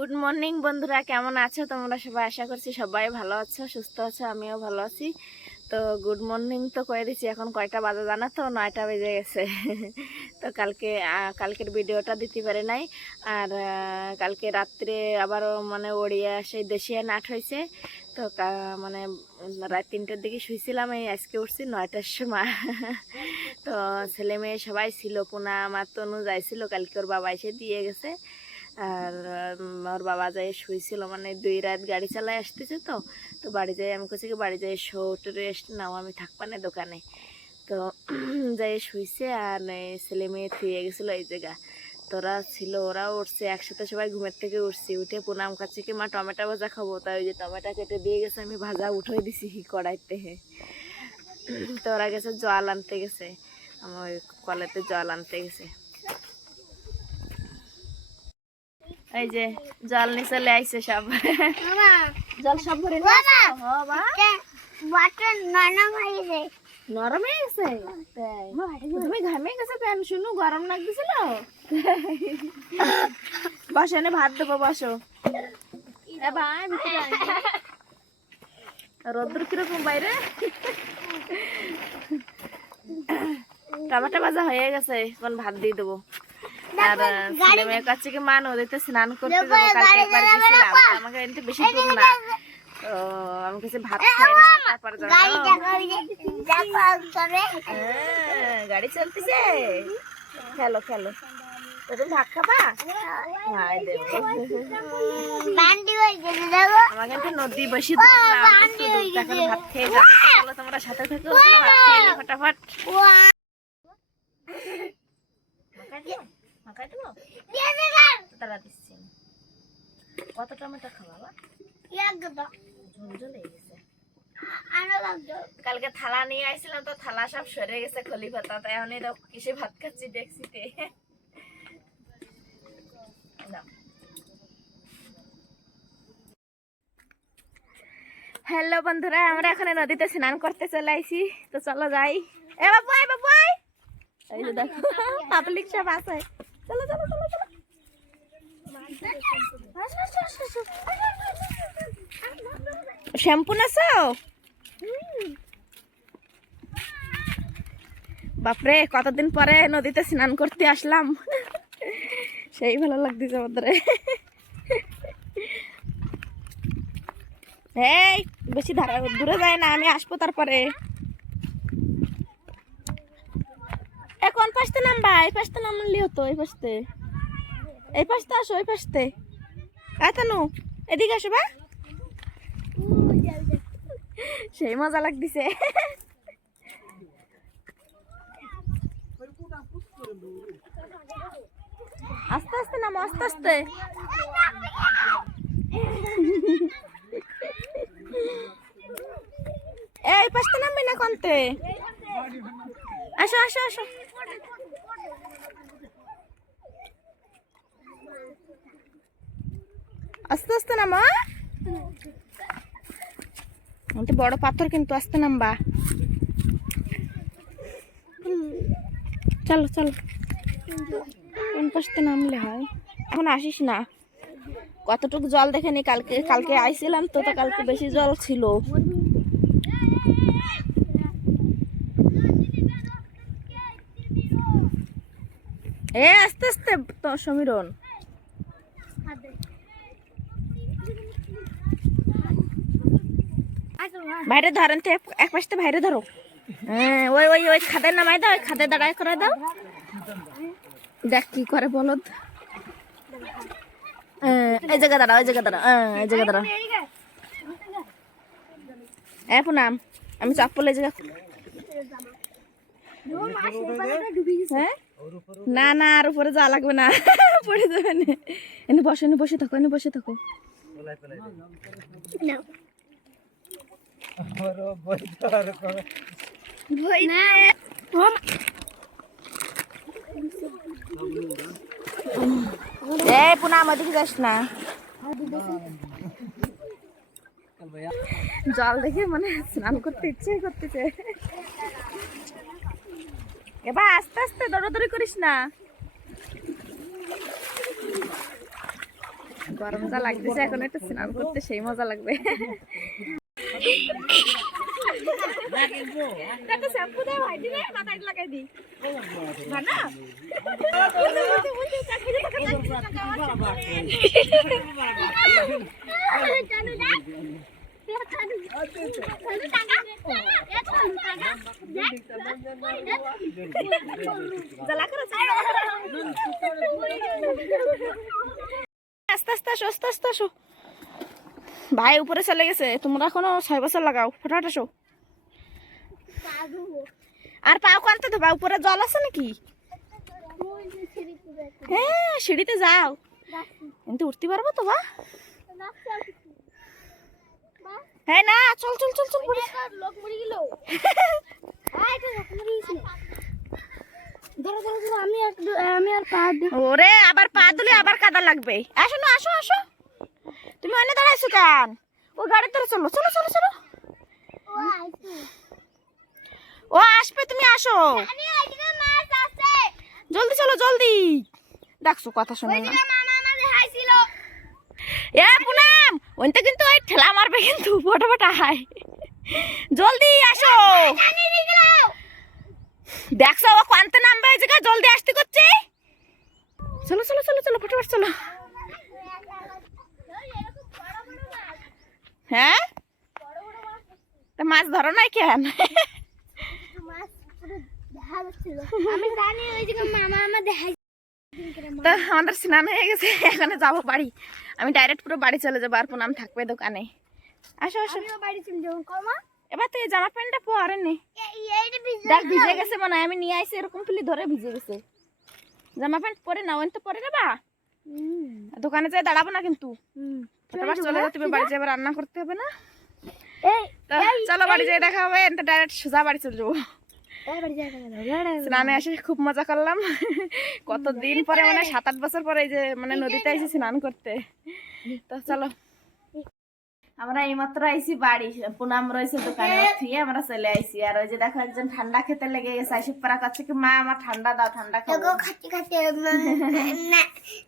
Good morning বন্ধুরা। কেমন আছো? তোমরা সবাই আশা করছি সবাই ভালো আছো, সুস্থ আছো, আমিও ভালো আছি। তো গুড মর্নিং তো করে দিচ্ছি এখন কয়টা বাজে জানা তো? নয়টা বেজে গেছে। তো কালকে কালকের ভিডিওটা দিতে পারে নাই। আর কালকে রাত্রে আবারও মানে ওড়িয়া সেই দেশিয়া নাট হয়েছে তো মানে রাত তিনটের দিকে শুয়েছিলাম এই আজকে উঠছি নয়টার সময়। তো ছেলে মেয়ে সবাই ছিল, পুনা, আমার তনু যাইছিল, কালকে ওর বাবা এসে দিয়ে গেছে। আর উম, ওর বাবা যাই শুয়েছিল মানে দুই রাত গাড়ি চালায় আসতেছে তো তো বাড়ি যাই আমি কাছে বাড়ি যাই শোট রেস্ট নাও আমি থাকবা না দোকানে। তো যাই শুইছে আর ছেলে মেয়ে থুয়ে গেছিল এই জায়গা। তোরা ছিল ওরাও উঠছে একসাথে সবাই ঘুমের থেকে উঠছি উঠে পুনাম কাছে কি মা টমেটো ভাজা খাব? তাই ওই যে টমেটো কেটে দিয়ে গেছে আমি ভাজা উঠে দিছি কড়াইতে। তো ওরা গেছে জল আনতে গেছে। আমার কলেতে জল আনতে গেছে। এই যে জল আইছে সব। জল সব ভরে। নরম হয়ে গেছে। তুমি ঘামে গেছে? কেন শুনু গরম লাগতেছিল? বসো এনে ভাত দেবো বসো। রোদ্দুর কীরকম বাইরে টমেটো ভাজা হয়ে গেছে এখন ভাত দিয়ে দেবো। আর ছেলে মেয়ের কাছে কি মা নদীতে স্নান করতে যাব কালকে একবার গেছিলাম আমাকে এমনিতে বেশি দূর না তো আমি কাছে ভাত খাই তারপরে হ্যাঁ, গাড়ি চলতেছে খেলো খেলো ভাত খাবা আমাকে একটু নদী এখন ভাত খেয়ে যাব তোমরা সাথে থাকো ভাত খেয়ে ফটাফট মাখাই দেবো? তারা দিচ্ছি। কত টমেটো খাওয়া বা ঝুলঝুল গেছে। কালকে থালা নিয়ে আইছিলাম তো থালা সব সরে গেছে খলি পাতা তাই দেখো কিসে ভাত খাচ্ছি দেখছিতে হ্যালো বন্ধুরা আমরা এখন নদীতে স্নান করতে চলে আইছি তো চলো যাই। এ বাবু বাবু এই যে দেখো পাবলিক সব আছে। চলো চলো চলো চলো। শ্যাম্পু নাছো বাপরে, কতদিন পরে নদীতে স্নান করতে আসলাম। সেই ভালো লাগতেছে আমাদের। এই, বেশি ধারা দূরে যায় না, আমি আসব তারপরে। এ কোন পাশতে নামবা, এই পাশতে নামলি হতো? এই পাশতে। এই পাশতে আসো, এই পাশতে। এতনু এদিকে আসো বা। সেই মজা লাগতেছে। আস্তে আস্তে নামো, আস্তে আস্তে। এই পাশতে নামবি না কোনতে? আসো আসো আসো। আস্তে আস্তে নামো। বড় পাথর কিন্তু, আস্তে নামবা। চলো চলো। পাশতে নামলে হয়? এখন আসিস না। কতটুকু জল দেখে নি, কালকে কালকে আইছিলাম তো তো কালকে বেশি জল ছিল। এ, আস্তে আস্তে, তো সমীরণ। বাইরে ধরেন তো এক- এক পাশে বাইরে ধরো। হ্যাঁ ওই ওই ওই খাদের নামাই দাও ওই খাদে দাঁড়ায় করে দাও। দেখ কি করে বলদ। হ্যাঁ, এই জায়গা দাঁড়া ওই জায়গা দাঁড়া এই জায়গা দাঁড়া এ পুনাম আমি চপ্পল এই জায়গা হ্যাঁ? না না আর উপরে যাওয়া লাগবে না। পড়ে যাবে না। এনে বসে এনে বসে থাকো এনে বসে থাকো। এই পুনা আমার দিকে যাস না জল দেখে মানে স্নান করতে ইচ্ছে করতেছে এবার আস্তে আস্তে দৌড়াদৌড়ি করিস না গরম যা লাগতেছে এখন একটা স্নান করতে সেই মজা লাগবে ভাই আস্তে আস্তে আসো আস্তে আস্তে আসো ভাই উপরে চলে গেছে। তোমরা এখনও ছয় বছর লাগাও। ফটাফট আসো আর পাও কানতে তো উপরে জল আছে নাকি? হ্যাঁ সিঁড়িতে যাও। কিন্তু উঠতে পারব তো বা? হ্যাঁ না চল চল চল চল লোক মরে গেল ওরে আবার পা তুলে আবার কাদা লাগবে। আসো না আসো আসো। তুমি ওখানে দাঁড়াইছো কেন? ও গাড়ির ধরে চলো চলো চলো চলো। ও আসবে, তুমি আসো। জলদি চলো, জলদি। ডাকছো কথা শোনো না। কিন্তু ওই ঠেলা মারবে কিন্তু জলদি আসো। দেখছ, ও নামবে জায়গায়? জলদি আসতে চলো চলো চলো চলো চলো। হ্যাঁ? মাছ ধরো নাই কেন? দেখা যাচ্ছিল আমি জানি ওইদিকে মামা আমার দেখাই তো আমাদের স্নান হয়ে গেছে এখানে যাব বাড়ি। আমি ডাইরেক্ট পুরো বাড়ি চলে যাব আর পুনাম থাকবে দোকানে। আসো আসো। বাড়ি চলে যাব। কমা এবার তুই জামা প্যান্টটা পরে নে। দেখ ভিজে গেছে মনে হয়। আমি নিয়ে আইছি এরকম ফেলি ধরে ভিজে গেছে। জামা প্যান্ট পরে না ওই তো পরে নেবা। দোকানে যেয়ে দাঁড়াবো না কিন্তু। হুম। ফটাফট চলে যাও তুমি বাড়ি যাবে রান্না করতে হবে না। এই চলো বাড়ি যাই দেখা হবে ডাইরেক্ট সোজা বাড়ি চলে যাব। এই যাই স্নানে এসে খুব মজা করলাম। কতদিন পরে মানে সাত আট বছর পরে এই যে মানে নদীতে এসে স্নান করতে। তো চলো। আমরা এইমাত্র আইছি বাড়ি। পুনাম রয়েছে দোকানে। থুয়ে আমরা চলে আইছি। আর ওই যে দেখো একজন ঠান্ডা খেতে লেগে গেছে। আইসি পারা কাছে কি মা আমার ঠান্ডা দাও ঠান্ডা খাব খাতে খাতে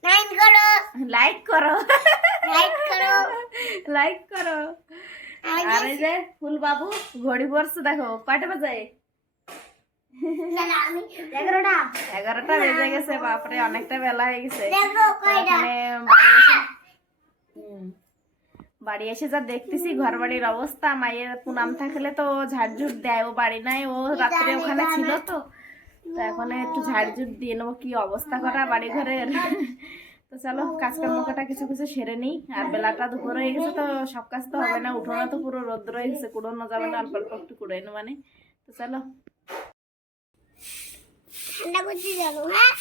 নাইন করো। লাইক করো। লাইক করো। লাইক করো। আর এই যে ফুল বাবু ঘড়ি পড়ছে দেখো কয়টা বাজে? এগারোটা? এগারোটা বেজে গেছে বাপরে অনেকটা বেলা হয়ে গেছে। বাড়ি এসে যা দেখতেছি ঘর বাড়ির অবস্থা মায়ের পুনাম থাকলে তো ঝাড়ঝুট দেয় ও বাড়ি নাই ও রাত্রে ওখানে ছিল তো। তো এখন একটু ঝাড়ঝুট দিয়ে নেব কি অবস্থা করা বাড়ি ঘরের তো চলো কাজকর্ম কটা কিছু কিছু সেরে নিই আর বেলাটা দুপুর হয়ে গেছে তো সব কাজ তো হবে না উঠোনা তো পুরো রোদ্র হয়ে গেছে কুড়োনো যাবে না অল্প অল্প একটু কুড়াইনো মানে। তো চলো ঠান্ডা করতে যাব হ্যাঁ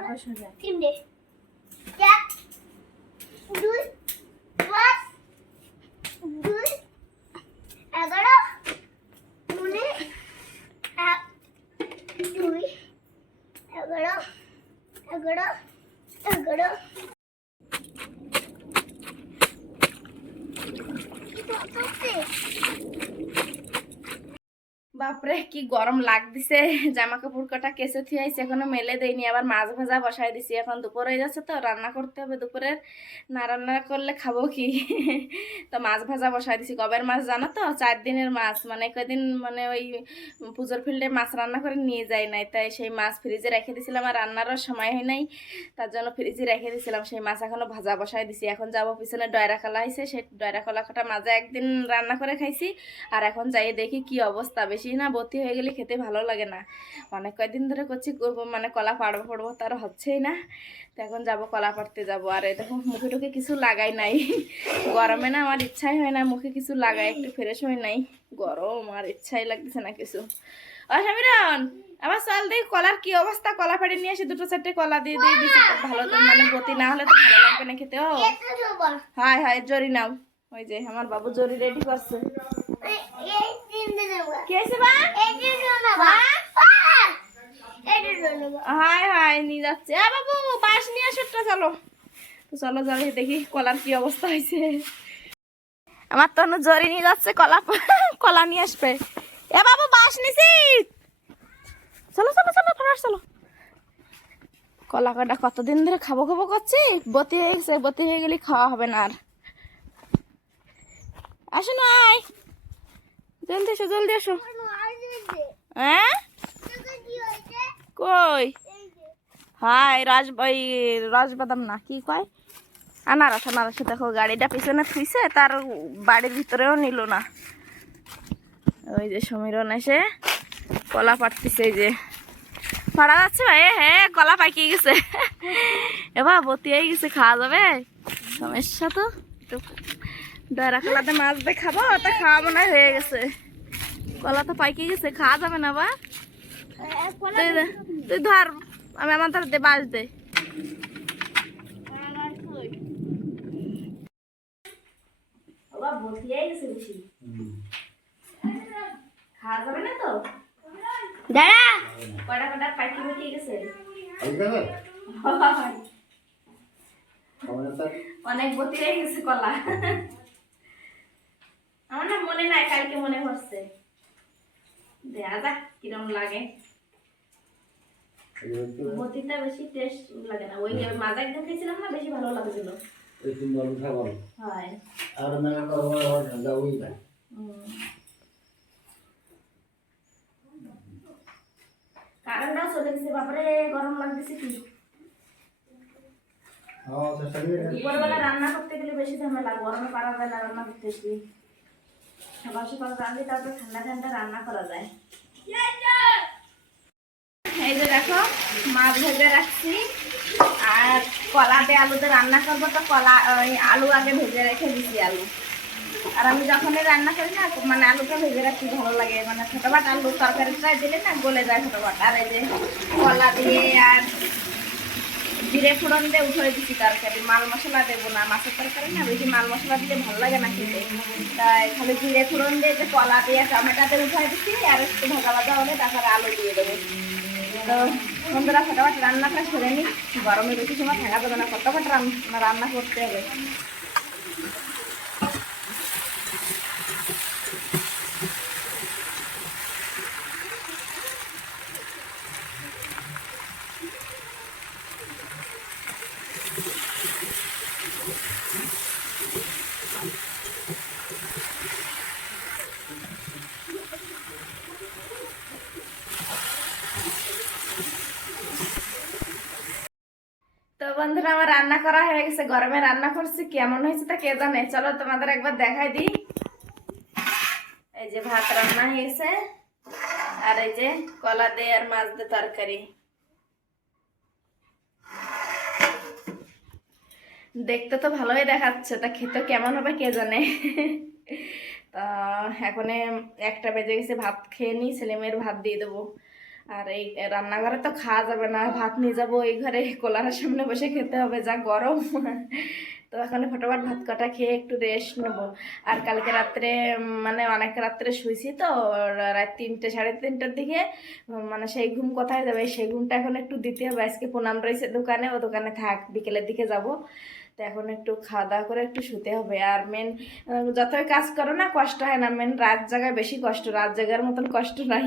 আবার সোজা তিনটে এক দুই পাঁচ দুই এগারো দুই এক দুই এগারো এগারো এগারো বাপরে, কি গরম লাগতেছে। জামা কাপড় কটা কেসে থিয়াইছে এখনও মেলে দেয়নি আবার মাছ ভাজা বসাই দিছি। এখন দুপুর হয়ে যাচ্ছে তো, রান্না করতে হবে দুপুরের। না রান্না করলে খাব কি? তো মাছ ভাজা বসাই দিছি। কবের মাছ জানো তো? চার দিনের মাছ। মানে কদিন মানে ওই পুজোর ফিল্ডে মাছ রান্না করে নিয়ে যাই নাই। তাই সেই মাছ ফ্রিজে রেখে দিছিলাম। আর রান্নারও সময় হয় নাই। তার জন্য ফ্রিজে রেখে দিছিলাম। সেই মাছ এখনও ভাজা বসাই দিছি। এখন যাব পিছনে ডয়রা কলা হয়েছে সেই ডয়রা কলা কটা মাজা একদিন রান্না করে খাইছি। আর এখন যাই দেখি কি অবস্থা। বেশি না ভর্তি হয়ে গেলে খেতে ভালো লাগে না। অনেক কয়েকদিন ধরে করছি করব মানে কলা পাড়বো পড়ব তার হচ্ছেই না। তো এখন যাব কলা পাড়তে যাব। আর দেখো মুখে টুকে কিছু লাগাই নাই। গরমে না আমার ইচ্ছাই হয় না মুখে কিছু লাগাই একটু ফ্রেশ হয় নাই। গরম আর ইচ্ছাই লাগতেছে না কিছু। ও সমীরন আবার চল দেখি কলার কি অবস্থা। কলা ফাড়ি নিয়ে আসি দুটো চারটে কলা দিয়ে দিয়ে দিছি ভালো তো মানে গতি না হলে তো ভালো লাগবে না খেতে ও। হয় হাই জরি নাও। ওই যে আমার বাবু জরি রেডি করছে। নিয়ে যাচ্ছে। বাবু নিয়ে চলো। চলো দেখি কলার অবস্থা হয়েছে। আমার তো জরি নিয়ে যাচ্ছে, কলা নিয়ে আসবে। এ বাবু চলো চলো চলো চলো। কলা কটা কতদিন ধরে খাব খাব করছি? বতি হয়ে গেছে, বতি হয়ে গেলে খাওয়া হবে না আর। আসো না আয়। জলদি এসো জলদি এসো। হ্যাঁ? কই। হাই রাজ ওই রাজবাদাম না কি কয়? আনারস আনারস দেখো গাড়িটা পিছনে থুইছে তার বাড়ির ভিতরেও নিল না। ওই যে সমীরণ এসে কলা পাড়তিছে এই যে। পাড়া যাচ্ছে ভাই হ্যাঁ কলা পাকিয়ে গেছে। এবার বতিয়াই গেছে খাওয়া যাবে? সমস্যা তো? ডয়রা কলাতে মাছ দিয়ে খাব তা খাওয়া মনে হয়ে গেছে। কলা তো পাইকে গেছে খাওয়া যাবে না বা? তুই ধর আমি আমার ধর দে বাস দে। খাওয়া যাবে না তো? দাঁড়া। পাইকি গেছে? অনেক বতি হয়ে গেছে কলা। আমার না মনে নাই কালকে মনে হচ্ছে। দেখা যাক কিরম লাগে। এইভাবে বেশি টেস্ট লাগে না। ওই মাজা একদম খেয়েছিলাম না বেশি ভালো লাগছিল। হয়। আর না। কারেন্টটাও চলে গেছে বাপরে গরম লাগতেছে কি? হ্যাঁ, চেষ্টা করি রান্না করতে গেলে বেশি ঝামেলা গরমে পারা যায় না রান্না করতে গেলে সকাল সকাল রাঁধলে তারপর ঠান্ডা ঠান্ডা রান্না করা যায়। এই যে দেখো, মাছ ভেজে রাখছি। আর কলা দিয়ে আলুতে রান্না করব, তো কলা, ওই আলু আগে ভেজে রেখে দিছি আলু। আর আমি যখনই রান্না করি না মানে আলুটা ভেজে রাখতে ভালো লাগে। মানে ছোটো বাট আলু তরকারিটা দিলে না গলে যায় ছোটো বাট আর এই যে কলা দিয়ে আর জিরে ফোড়ন দিয়ে উঠে দিচ্ছি তরকারি। মাল মশলা দেবো না, মাছের তরকারি না, বেশি মাল মশলা দিলে ভালো লাগে না খেতে। তাই খালি জিরে ফোড়ন দিয়ে যে কলা দিয়ে টমেটোতে উঠে দিচ্ছি আর একটু ভাজা ভাজা হলে তারপরে আলু দিয়ে দেবো। তো বন্ধুরা, ফটাফট রান্নাটা করে নিই। গরমে বেশি সময় থাকা যাবে না, ফটাফট রান্না রান্না করতে হবে। বন্ধুরা, আমার রান্না করা হয়ে গেছে, গরমে রান্না করছি, কেমন হয়েছে তা কে জানে? চলো তোমাদের একবার দেখাই দিই। এই যে ভাত রান্না হয়েছে, আর এই যে কলা দিয়ে আর মাছ দিয়ে তরকারি। দেখতে তো ভালোই দেখাচ্ছে, তা খেতে কেমন হবে কে জানে? তা এখন একটা বেজে গেছে, ভাত খেয়ে নিই, ছেলেমেয়ের ভাত দিয়ে দেবো। আর এই রান্নাঘরে তো খাওয়া যাবে না, ভাত নিয়ে যাব এই ঘরে কোলারের সামনে বসে খেতে হবে, যা গরম। তো এখন ফটোফট ভাত কটা খেয়ে একটু রেস্ট নেব। আর কালকে রাত্রে মানে অনেক রাত্রে শুয়েছি তো রাত তিনটে, সাড়ে তিনটের দিকে মানে সেই ঘুম কোথায় যাবে? সেই ঘুমটা এখন একটু দিতে হবে। আজকে প্রণাম রয়েছে দোকানে, ও দোকানে থাক, বিকেলের দিকে যাব। তো এখন একটু খাওয়া দাওয়া করে একটু শুতে হবে। আর মেন যতই কাজ করো না, কষ্ট হয় না। মেন রাত জায়গায় বেশি কষ্ট, রাত জায়গার মতন কষ্ট নাই।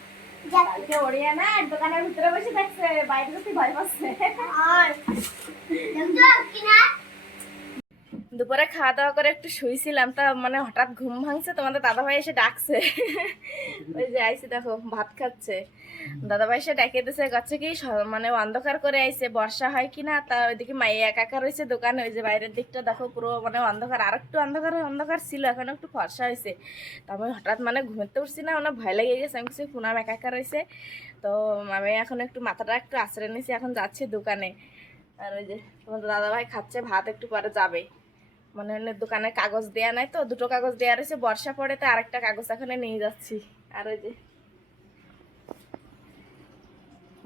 কালকে ওড়িয়ে না দোকানের ভিতরে বসে দেখছে বাইরে তো ভয় পাচ্ছে আর দুপুরে খাওয়া দাওয়া করে একটু শুয়েছিলাম তা মানে হঠাৎ ঘুম ভাঙছে তোমাদের দাদাভাই এসে ডাকছে। ওই যে আইসি দেখো ভাত খাচ্ছে। দাদাভাই এসে ডেকে দিছে গচ্ছে কি মানে অন্ধকার করে আইছে বর্ষা হয় কি না তা ওইদিকে মাইয়া একা একা রয়েছে দোকানে ওই যে বাইরের দিকটা দেখো পুরো মানে অন্ধকার আর একটু অন্ধকার অন্ধকার ছিল এখন একটু ফর্সা হয়েছে তো আমি হঠাৎ মানে ঘুমোতে উঠছি না ওনার ভয় লেগে গেছে আমি কিছু পুনাম একা একা রয়েছে। তো আমি এখন একটু মাথাটা একটু আশ্রয় নিয়েছি এখন যাচ্ছি দোকানে। আর ওই যে তোমাদের দাদাভাই খাচ্ছে ভাত একটু পরে যাবে। মানে দোকানে কাগজ দেয়া নাই তো, দুটো কাগজ দেয়া রয়েছে, বর্ষা পড়ে তো আরেকটা কাগজ এখানে নিয়ে যাচ্ছি। আর ওই যে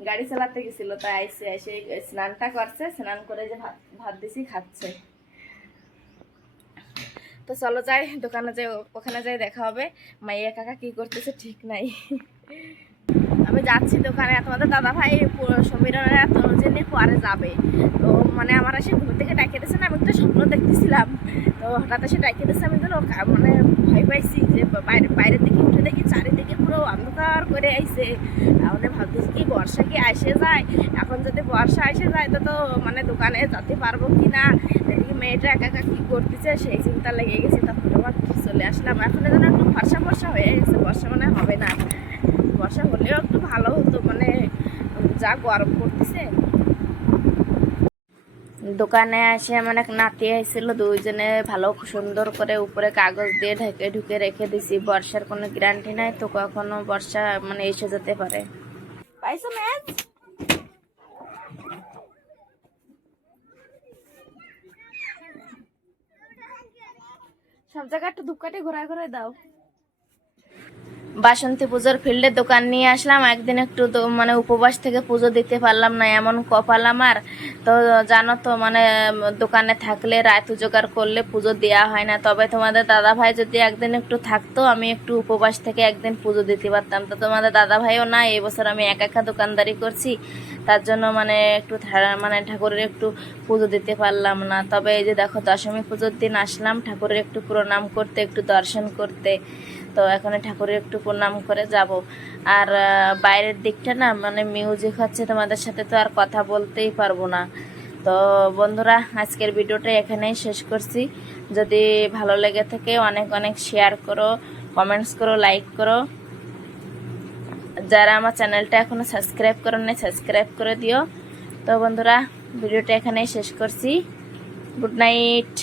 গাড়ি চালাতে গেছিল, তাই আইসে আইসে, স্নানটা করছে, স্নান করে যে ভাত ভাত দিছি, খাচ্ছে। তো চলো যাই, দোকানে যাই, ওখানে যাই, দেখা হবে। মাইয়া কাকা কি করতেছে ঠিক নাই। আমি যাচ্ছি দোকানে তোমাদের দাদা ভাই সমীরনের তনুজে নিয়ে পরে যাবে। তো মানে আমার আসে ঘুম থেকে ডাকিয়ে দিয়েছে না, আমি একটা স্বপ্ন দেখতেছিলাম। তো হঠাৎ এসে ডাকিয়ে দিয়েছে আমি তো মানে ভয় পাইছি যে বাইরে বাইরের দিকে উঠে দেখি, চারিদিকে পুরো অন্ধকার করে আইছে। তাহলে ভাবতেছি কি বর্ষা কি আসে যায়? এখন যদি বর্ষা এসে যায়, তো তো মানে দোকানে যেতে পারব কি না? দেখি মেয়েটা একা একা কী করতেছে, সেই চিন্তা লেগে গেছে, তখন আবার চলে আসলাম। এখন যেন একটু বর্ষা বর্ষা হয়ে গেছে, বর্ষা মানে হবে না। বর্ষা হলেও একটু ভালো হতো মানে যা গরম পড়তেছে। দোকানে এসে মানে এক নাতি আইছিল দুইজনে ভালো সুন্দর করে উপরে কাগজ দিয়ে ঢেকে ঢুকে রেখে দিছি। বর্ষার কোনো গ্যারান্টি নাই তো কখনো বর্ষা মানে এসে যেতে পারে। পাইছো ম্যাচ সব জায়গায় একটু ধূপকাঠি ঘোরায় ঘোরায় দাও। বাসন্তী পুজোর ফিল্ডে দোকান নিয়ে আসলাম একদিন একটু মানে উপবাস থেকে পুজো দিতে পারলাম না এমন কপাল আমার। তো জানো তো মানে দোকানে থাকলে রাত জোগাড় করলে পুজো দেওয়া হয় না। তবে তোমাদের দাদা ভাই যদি একদিন একটু থাকতো, আমি একটু উপবাস থেকে একদিন পুজো দিতে পারতাম। তো তোমাদের দাদা ভাইও না, এই বছর আমি একা একা দোকানদারি করছি। তার জন্য মানে একটু মানে ঠাকুরের একটু পুজো দিতে পারলাম না। তবে এই যে দেখো, দশমী পুজোর দিন আসলাম, ঠাকুরের একটু প্রণাম করতে, একটু দর্শন করতে। তো এখন ঠাকুরের একটু প্রণাম করে যাব। আর বাইরের দিকটা না মানে মিউজিক হচ্ছে তোমাদের সাথে তো আর কথা বলতেই পারব না। তো বন্ধুরা, আজকের ভিডিওটা এখানেই শেষ করছি। যদি ভালো লেগে থাকে অনেক অনেক শেয়ার করো কমেন্টস করো লাইক করো। যারা আমার চ্যানেলটা এখনও সাবস্ক্রাইব করো না সাবস্ক্রাইব করে দিও। তো বন্ধুরা, ভিডিওটা এখানেই শেষ করছি। Good night